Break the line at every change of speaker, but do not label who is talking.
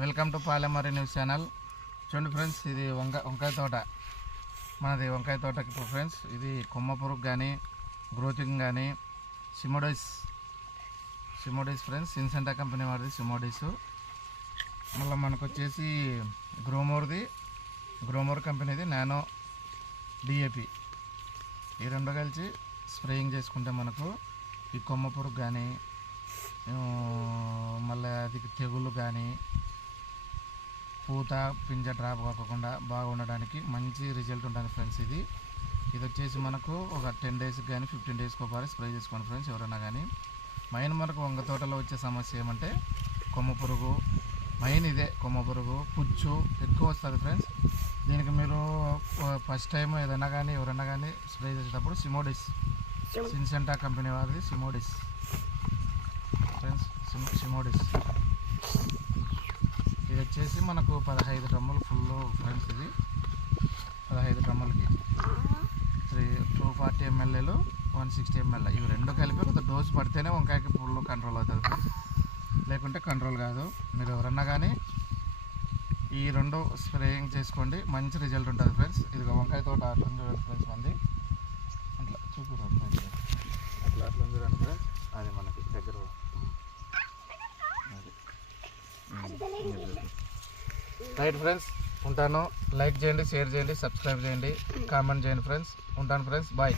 Welcome to పాలెమరి news channel. చూడండి friends ఇది వంకాయ వంకాయ తోట. మనది వంకాయ తోటకి ఫ్రెండ్స్ ఇది కొమ్మ పురుగు కానీ గ్రోతింగ్ కానీ సిమోడైస్. సిమోడైస్ ఫ్రెండ్స్ ఇన్సెంటా కంపెనీ వాడిది సిమోడైస్. మళ్ళీ మనకు వచ్చేసి గ్రోమోర్ది. గ్రోమోర్ కంపెనీది నానో డిఏపి ఈ రెండు కలిసి స్ప్రేయింగ్ చేసుకుంటే మనకు ఈ కొమ్మ పురుగు కానీ మళ్ళీ అది తెగులు కానీ పూత పింజ డ్రాప్ కాకుండా బాగుండడానికి మంచి రిజల్ట్ ఉంటుంది ఫ్రెండ్స్ ఇది. ఇది వచ్చేసి మనకు ఒక టెన్ డేస్కి కానీ ఫిఫ్టీన్ డేస్కి ఒకసారి స్ప్రే చేసుకోండి ఫ్రెండ్స్ ఎవరైనా కానీ మెయిన్ మనకు వంగ తోటలో వచ్చే సమస్య ఏమంటే కొమ్మ పురుగు. మెయిన్ ఇదే కొమ్మ పురుగు పుచ్చు ఎక్కువ వస్తుంది ఫ్రెండ్స్ దీనికి మీరు ఫస్ట్ టైం ఏదైనా కానీ ఎవరైనా కానీ స్ప్రే చేసేటప్పుడు సిమోడిస్ సిన్సెంటా కంపెనీ వారిది సిమోడిస్ ఫ్రెండ్స్ సిమ్- సిమోడిస్ వచ్చేసి మనకు పదహైదు డ్రమ్ములు ఫుల్ ఫ్రెండ్స్ ఇది. పదహైదు డ్రమ్ములకి. త్రీ టూ ఫార్టీ ఎంఎల్ఏలు వన్ సిక్స్టీ ఎంఎల్ ఇవి రెండు కలిపి ఒక డోస్ పడితేనే వంకాయకి ఫుల్ కంట్రోల్ అవుతుంది. లేకుంటే కంట్రోల్ కాదు. మీరు ఎవరన్నా కానీ ఈ రెండు స్ప్రేయింగ్ చేసుకోండి. మంచి రిజల్ట్ ఉంటుంది ఫ్రెండ్స్ ఇది వంకాయ తోట అట్లా ఉంది చూడండి ఫ్రెండ్స్ మంది. అట్లా ఫ్రెండ్స్ అట్లా అట్లా ఉంది చూడండి ఫ్రెండ్స్ అది మనకి దగ్గర. అది. రైట్ ఫ్రెండ్స్ ఉంటాను. లైక్ చేయండి షేర్ చేయండి సబ్స్క్రైబ్ చేయండి. కామెంట్ చేయండి ఫ్రెండ్స్ ఉంటాను ఫ్రెండ్స్ బాయ్